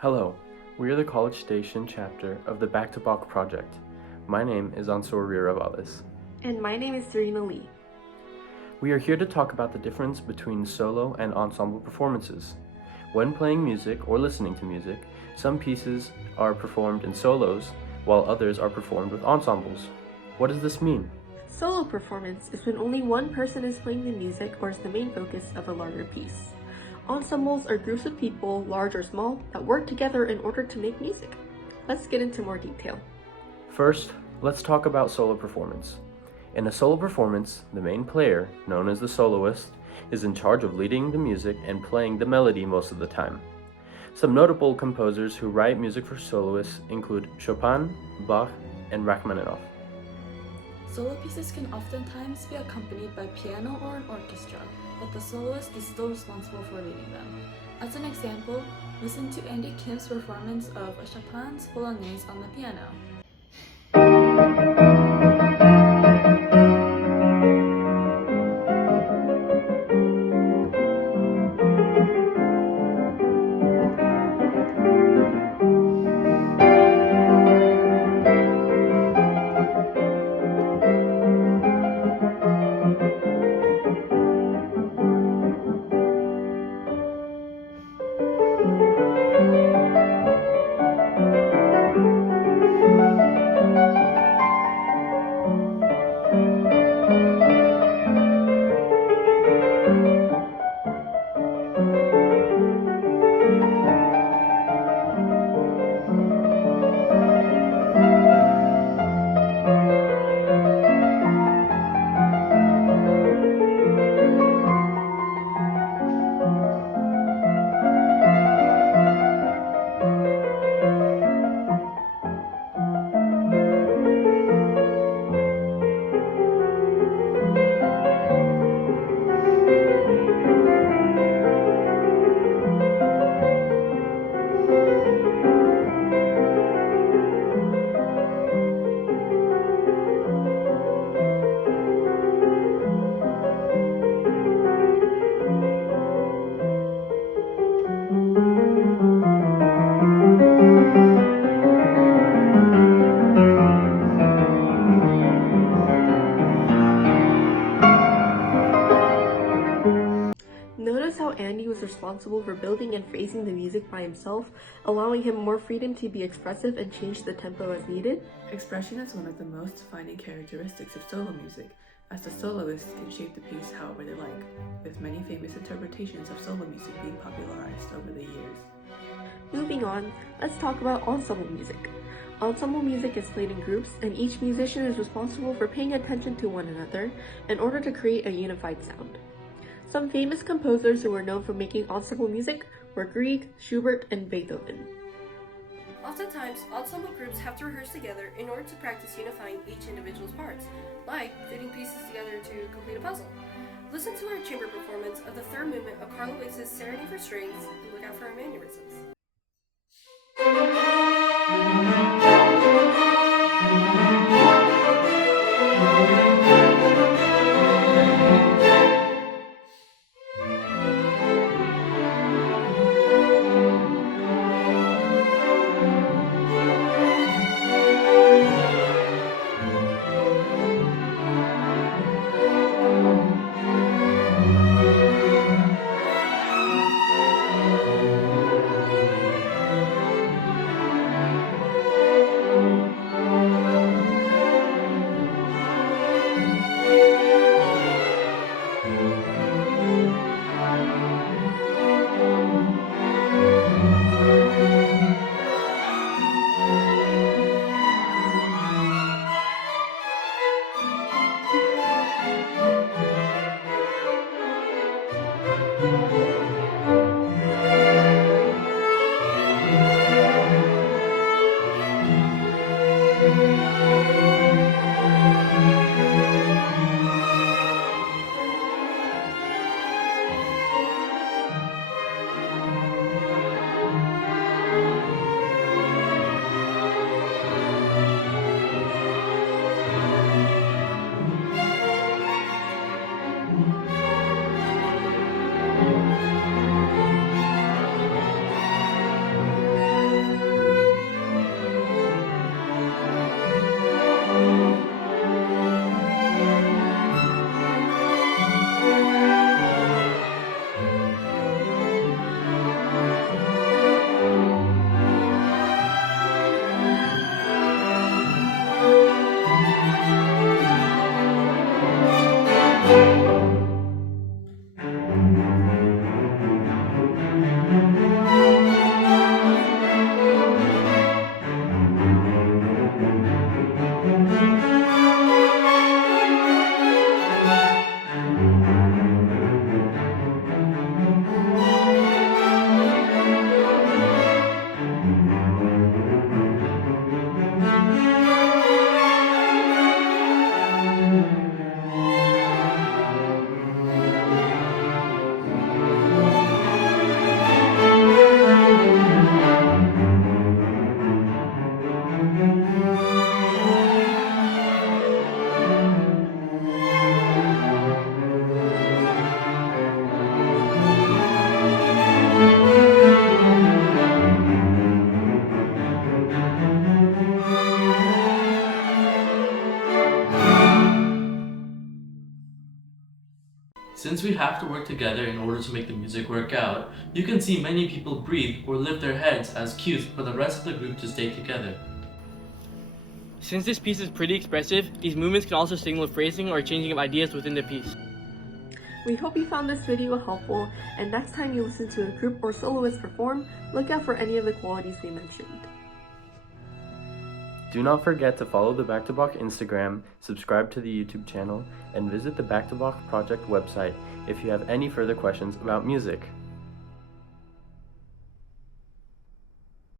Hello, we are the College Station chapter of the Back to Bach project. My name is Ansor Ravales. And my name is Serena Lee. We are here to talk about the difference between solo and ensemble performances. When playing music or listening to music, some pieces are performed in solos, while others are performed with ensembles. What does this mean? Solo performance is when only one person is playing the music or is the main focus of a larger piece. Ensembles are groups of people, large or small, that work together in order to make music. Let's get into more detail. First, let's talk about solo performance. In a solo performance, the main player, known as the soloist, is in charge of leading the music and playing the melody most of the time. Some notable composers who write music for soloists include Chopin, Bach, and Rachmaninoff. Solo pieces can oftentimes be accompanied by piano or an orchestra, but the soloist is still responsible for leading them. As an example, listen to Andy Kim's performance of Chopin's Polonaise on the piano. Notice how Andy was responsible for building and phrasing the music by himself, allowing him more freedom to be expressive and change the tempo as needed? Expression is one of the most defining characteristics of solo music, as the soloists can shape the piece however they like, with many famous interpretations of solo music being popularized over the years. Moving on, let's talk about ensemble music. Ensemble music is played in groups, and each musician is responsible for paying attention to one another in order to create a unified sound. Some famous composers who were known for making ensemble music were Grieg, Schubert, and Beethoven. Oftentimes, ensemble groups have to rehearse together in order to practice unifying each individual's parts, like fitting pieces together to complete a puzzle. Listen to our chamber performance of the third movement of Carl Weiss's Serenade for Strings and look out for our mannerisms. Since we have to work together in order to make the music work out, you can see many people breathe or lift their heads as cues for the rest of the group to stay together. Since this piece is pretty expressive, these movements can also signal phrasing or changing of ideas within the piece. We hope you found this video helpful, and next time you listen to a group or soloist perform, look out for any of the qualities we mentioned. Do not forget to follow the Back to Bach Instagram, subscribe to the YouTube channel, and visit the Back to Bach project website if you have any further questions about music.